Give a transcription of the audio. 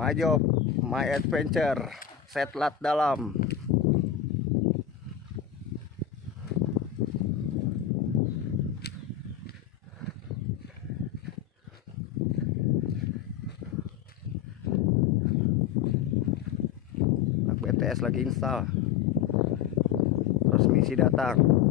My job, my adventure, set Latdalam. Anak BTS lagi install. Transmisi datang.